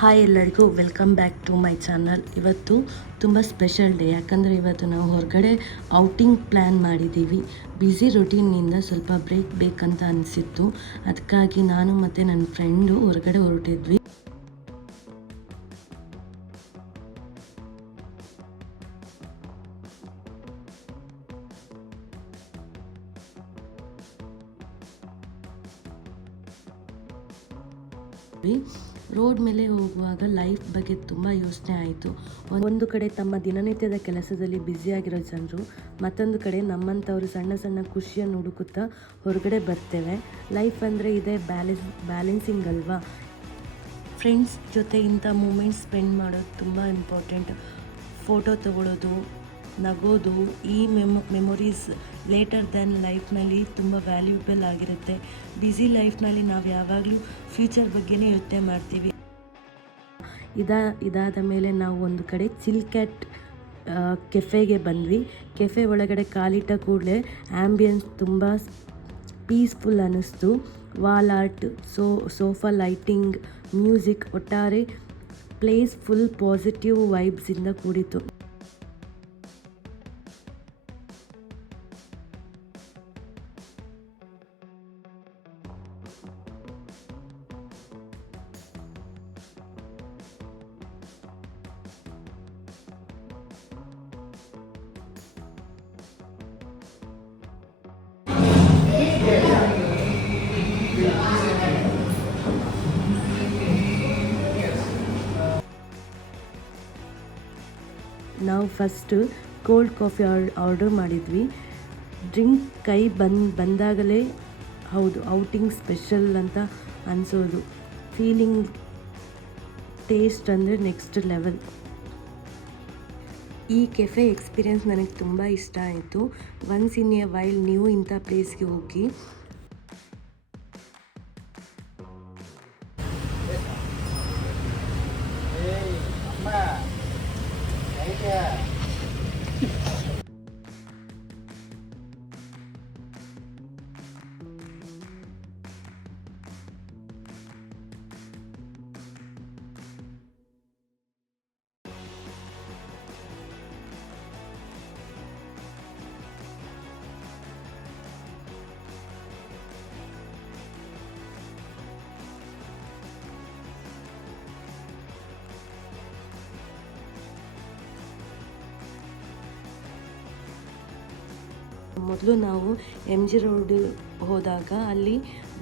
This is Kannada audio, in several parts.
ಹಾಯ್ ಎಲ್ಲರಿಗೂ welcome back to my channel. ಇವತ್ತು ತುಂಬ ಸ್ಪೆಷಲ್ ಡೇ, ಯಾಕಂದರೆ ಇವತ್ತು ನಾವು ಹೊರಗಡೆ ಔಟಿಂಗ್ ಪ್ಲ್ಯಾನ್ ಮಾಡಿದ್ದೀವಿ. ಬ್ಯುಸಿ ರೊಟೀನಿಂದ ಸ್ವಲ್ಪ ಬ್ರೇಕ್ ಬೇಕಂತ ಅನಿಸಿತ್ತು. ಅದಕ್ಕಾಗಿ ನಾನು ಮತ್ತು ನನ್ನ ಫ್ರೆಂಡು ಹೊರಗಡೆ ಹೊರಟಿದ್ವಿ. ರೋಡ್ ಮೇಲೆ ಹೋಗುವಾಗ ಲೈಫ್ ಬಗ್ಗೆ ತುಂಬ ಯೋಚನೆ ಆಯಿತು. ಒಂದು ಕಡೆ ತಮ್ಮ ದಿನನಿತ್ಯದ ಕೆಲಸದಲ್ಲಿ ಬ್ಯುಸಿಯಾಗಿರೋ ಜನರು, ಮತ್ತೊಂದು ಕಡೆ ನಮ್ಮಂಥವರು ಸಣ್ಣ ಸಣ್ಣ ಖುಷಿಯನ್ನು ಹುಡುಕುತ್ತಾ ಹೊರಗಡೆ ಬರ್ತೇವೆ. ಲೈಫ್ ಅಂದರೆ ಇದೇ ಬ್ಯಾಲೆನ್ಸಿಂಗ್ ಅಲ್ವಾ. ಫ್ರೆಂಡ್ಸ್ ಜೊತೆ ಇಂಥ ಮೂಮೆಂಟ್ಸ್ ಸ್ಪೆಂಡ್ ಮಾಡೋದು ತುಂಬ ಇಂಪಾರ್ಟೆಂಟ್. ಫೋಟೋ ತಗೊಳ್ಳೋದು, ನಗೋದು, ಈ ಮೆಮೊರೀಸ್ ಲೇಟರ್ ದ್ಯಾನ್ ಲೈಫ್ನಲ್ಲಿ ತುಂಬ ವ್ಯಾಲ್ಯೂಬಲ್ ಆಗಿರುತ್ತೆ. ಬ್ಯುಸಿ ಲೈಫ್ನಲ್ಲಿ ನಾವು ಯಾವಾಗಲೂ ಫ್ಯೂಚರ್ ಬಗ್ಗೆನೇ ಯೋಚನೆ ಮಾಡ್ತೀವಿ. ಇದಾದ ಮೇಲೆ ನಾವು ಒಂದು ಕಡೆ ಚಿಲ್ ಕ್ಯಾಟ್ ಕೆಫೆಗೆ ಬಂದ್ವಿ. ಕೆಫೆ ಒಳಗಡೆ ಕಾಲಿಟ್ಟ ಕೂಡಲೇ ಆ್ಯಂಬಿಯನ್ಸ್ ತುಂಬ ಪೀಸ್ಫುಲ್ ಅನ್ನಿಸ್ತು. Wall art, sofa lighting, music, ಒಟ್ಟಾರೆ ಪ್ಲೇಸ್ ಫುಲ್ ಪಾಸಿಟಿವ್ ವೈಬ್ಸಿಂದ ಕೂಡಿತು. ನಾವು ಫಸ್ಟು ಕೋಲ್ಡ್ ಕಾಫಿ ಆರ್ಡರ್ ಮಾಡಿದ್ವಿ. ಡ್ರಿಂಕ್ ಕೈ ಬಂದಾಗಲೇ ಹೌದು, ಔಟಿಂಗ್ ಸ್ಪೆಷಲ್ ಅಂತ ಅನಿಸೋದು. ಫೀಲಿಂಗ್, ಟೇಸ್ಟ್ ಅಂದರೆ ನೆಕ್ಸ್ಟ್ ಲೆವೆಲ್. ಈ ಕೆಫೆ ಎಕ್ಸ್ಪೀರಿಯೆನ್ಸ್ ನನಗೆ ತುಂಬ ಇಷ್ಟ ಆಯಿತು. ಒನ್ಸ್ ಇನ್ ಎ ವೈಲ್ ನೀವು ಇಂಥ ಪ್ಲೇಸ್ಗೆ ಹೋಗಿ. ಮೊದಲು ನಾವು MG ರೋಡ್ ಹೋದಾಗ ಅಲ್ಲಿ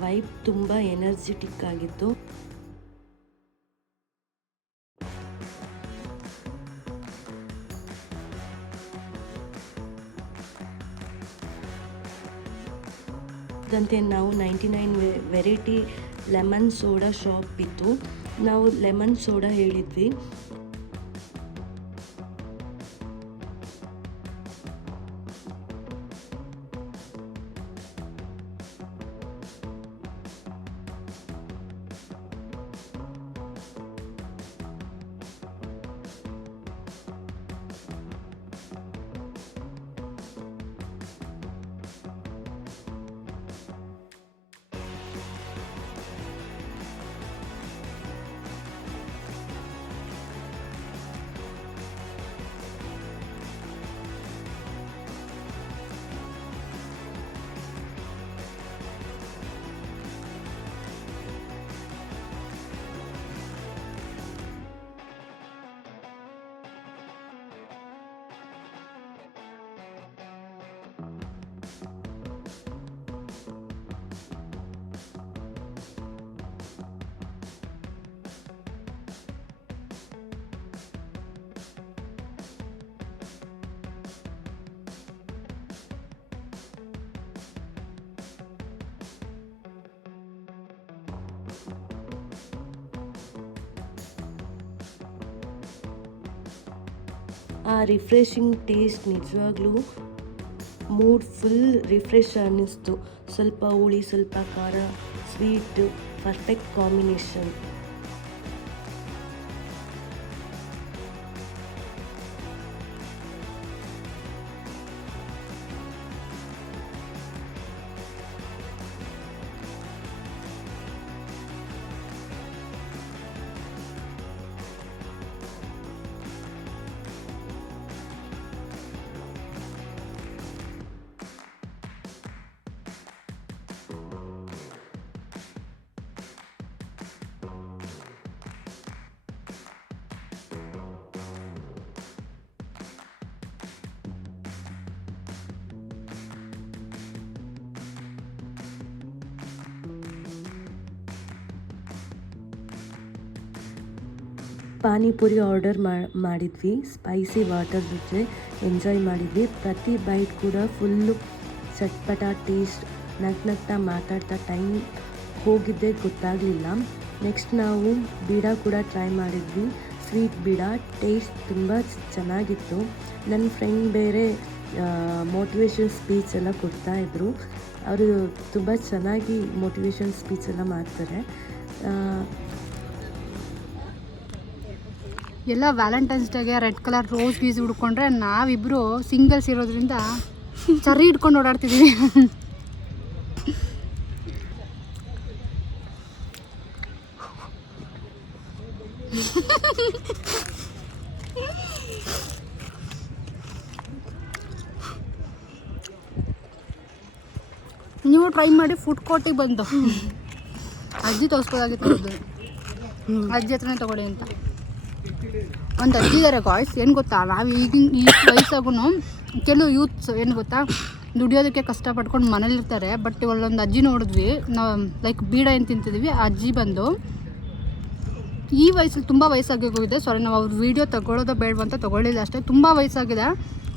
ವೈಬ್ ತುಂಬ ಎನರ್ಜೆಟಿಕ್ ಆಗಿತ್ತು. ಅದಂತೆ ನಾವು 99 ವೆರೈಟಿ ಲೆಮನ್ ಸೋಡಾ ಶಾಪ್ ಇತ್ತು. ನಾವು ಲೆಮನ್ ಸೋಡಾ ಹೇಳಿದ್ವಿ. ಆ ರಿಫ್ರೆಶಿಂಗ್ ಟೇಸ್ಟ್ ನಿಜವಾಗ್ಲೂ ಮೂಡ್ ಫುಲ್ ರಿಫ್ರೆಶ್ ಅನ್ನಿಸ್ತು. ಸ್ವಲ್ಪ ಹುಳಿ, ಸ್ವಲ್ಪ ಖಾರ, sweet, perfect combination. Panipuri order ಮಾಡಿದ್ವಿ, ಸ್ಪೈಸಿ ವಾಟರ್ ಜೊತೆ ಎಂಜಾಯ್ ಮಾಡಿದ್ವಿ. ಪ್ರತಿ ಬೈಟ್ ಕೂಡ ಫುಲ್ಲು ಚಟ್ಪಟ ಟೇಸ್ಟ್, ನಗ್ನಗ್ತಾ ಮಾತಾಡ್ತಾ ಟೈಮ್ ಹೋಗಿದ್ದೇ ಗೊತ್ತಾಗಲಿಲ್ಲ. ನೆಕ್ಸ್ಟ್ ನಾವು ಬೀಡ ಕೂಡ ಟ್ರೈ ಮಾಡಿದ್ವಿ, ಸ್ವೀಟ್ ಬೀಡ. ಟೇಸ್ಟ್ ತುಂಬ ಚೆನ್ನಾಗಿತ್ತು. ನನ್ನ ಫ್ರೆಂಡ್ ಬೇರೆ ಮೋಟಿವೇಶನ್ ಸ್ಪೀಚ್ ಎಲ್ಲ ಕೊಡ್ತಾಯಿದ್ರು. ಅವರು ತುಂಬ ಚೆನ್ನಾಗಿ ಮೋಟಿವೇಶನ್ ಸ್ಪೀಚ್ ಎಲ್ಲ ಮಾಡ್ತಾರೆ. ಎಲ್ಲ ವ್ಯಾಲೆಂಟೈನ್ಸ್ ಡೇಗೆ ರೆಡ್ ಕಲರ್ ರೋಸ್ ಬೀಸ್ ಹುಡ್ಕೊಂಡ್ರೆ ನಾವಿಬ್ಬರು ಸಿಂಗಲ್ಸ್ ಇರೋದ್ರಿಂದ ಚರ್ರಿ ಹಿಡ್ಕೊಂಡು ಓಡಾಡ್ತಿದ್ದೀವಿ. ನೀವು ಟ್ರೈ ಮಾಡಿ ಫುಡ್ ಕೋರ್ಟಿಗೆ ಬಂದು ಅಜ್ಜಿ ತೋರಿಸ್ಬೋದಾಗಿತ್ತು. ಅಜ್ಜಿ ಹತ್ರನೇ ತೊಗೊಳ್ಳಿ ಅಂತ ಒಂದು ಅಜ್ಜಿ ಇದ್ದಾರೆ ಗಾಯ್ಸ್. ಏನು ಗೊತ್ತಾ, ನಾವು ಈ ವಯಸ್ಸಾಗೂ ಕೆಲವು ಯೂತ್ಸ್ ಏನು ಗೊತ್ತಾ, ದುಡಿಯೋದಕ್ಕೆ ಕಷ್ಟಪಟ್ಕೊಂಡು ಮನೇಲಿರ್ತಾರೆ. ಬಟ್ ಇವಾಗೊಂದು ಅಜ್ಜಿ ನೋಡಿದ್ವಿ ನಾವು, ಲೈಕ್ ಬೀಡ ಏನು ತಿಂತಿದ್ವಿ, ಆ ಅಜ್ಜಿ ಬಂದು ಈ ವಯಸ್ಸಲ್ಲಿ ತುಂಬ ವಯಸ್ಸಾಗಿ ಹೋಗಿದೆ. ಸಾರಿ, ನಾವು ಅವ್ರ ವೀಡಿಯೋ ತಗೊಳ್ಳೋದು ಬೇಡವಂತ ತೊಗೊಳ್ಳಿಲ್ಲ ಅಷ್ಟೇ. ತುಂಬ ವಯಸ್ಸಾಗಿದೆ.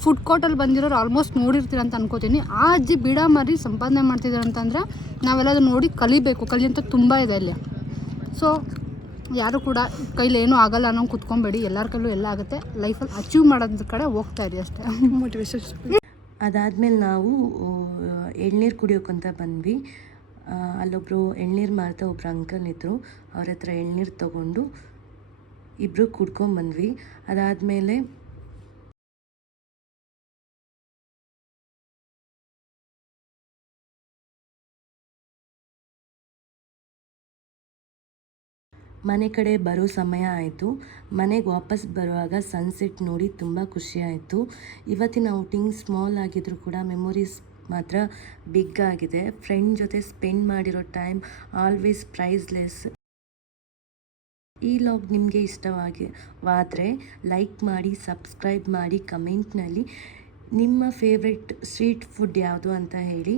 ಫುಡ್ ಕೋರ್ಟಲ್ಲಿ ಬಂದಿರೋರು ಆಲ್ಮೋಸ್ಟ್ ನೋಡಿರ್ತೀರ ಅಂತ ಅನ್ಕೋತೀನಿ. ಆ ಅಜ್ಜಿ ಬೀಡ ಮಾರಿ ಸಂಪಾದನೆ ಮಾಡ್ತಿದ್ದಾರೆ ಅಂತಂದರೆ ನಾವೆಲ್ಲದು ನೋಡಿ ಕಲಿಬೇಕು. ಕಲಿಯಂತ ತುಂಬ ಇದೆ ಅಲ್ಲಿ. ಸೊ ಯಾರು ಕೂಡ ಕೈಲಿ ಏನೂ ಆಗಲ್ಲ ಅನ್ನೋ ಕುತ್ಕೊಬೇಡಿ. ಎಲ್ಲರ ಕೈಲೂ ಎಲ್ಲ ಆಗುತ್ತೆ. ಲೈಫಲ್ಲಿ ಅಚೀವ್ ಮಾಡೋದ್ರ ಕಡೆ ಹೋಗ್ತಾ ಇರಿ ಅಷ್ಟೇ. ಮೋಟಿವೇಶನ್. ಅದಾದಮೇಲೆ ನಾವು ಎಳ್ನೀರು ಕುಡಿಯೋಕ್ಕಂತ ಬಂದ್ವಿ. ಅಲ್ಲೊಬ್ಬರು ಎಳ್ನೀರು ಮಾರ್ತಾ ಒಬ್ಬರು ಅಂಕಲ್ ಇದ್ದರು. ಅವ್ರ ಹತ್ರ ಎಳ್ನೀರು ತೊಗೊಂಡು ಇಬ್ಬರು ಕುಡ್ಕೊಂಬಂದ್ವಿ. ಅದಾದಮೇಲೆ ಮನೆ ಕಡೆ ಬರೋ ಸಮಯ ಆಯಿತು. ಮನೆಗೆ ವಾಪಸ್ ಬರುವಾಗ ಸನ್ಸೆಟ್ ನೋಡಿ ತುಂಬ ಖುಷಿಯಾಯಿತು. ಇವತ್ತಿನ ಔಟಿಂಗ್ ಸ್ಮಾಲ್ ಆಗಿದ್ರು ಕೂಡ ಮೆಮೊರೀಸ್ ಮಾತ್ರ ಬಿಗ್ ಆಗಿದೆ. ಫ್ರೆಂಡ್ ಜೊತೆ ಸ್ಪೆಂಡ್ ಮಾಡಿರೋ ಟೈಮ್ ಆಲ್ವೇಸ್ ಪ್ರೈಸ್ಲೆಸ್. ಈ ಲಾಗ್ ನಿಮಗೆ ಇಷ್ಟವಾದರೆ ಲೈಕ್ ಮಾಡಿ, ಸಬ್ಸ್ಕ್ರೈಬ್ ಮಾಡಿ, ಕಮೆಂಟ್ನಲ್ಲಿ ನಿಮ್ಮ ಫೇವ್ರೆಟ್ ಸ್ಟ್ರೀಟ್ ಫುಡ್ ಯಾವುದು ಅಂತ ಹೇಳಿ.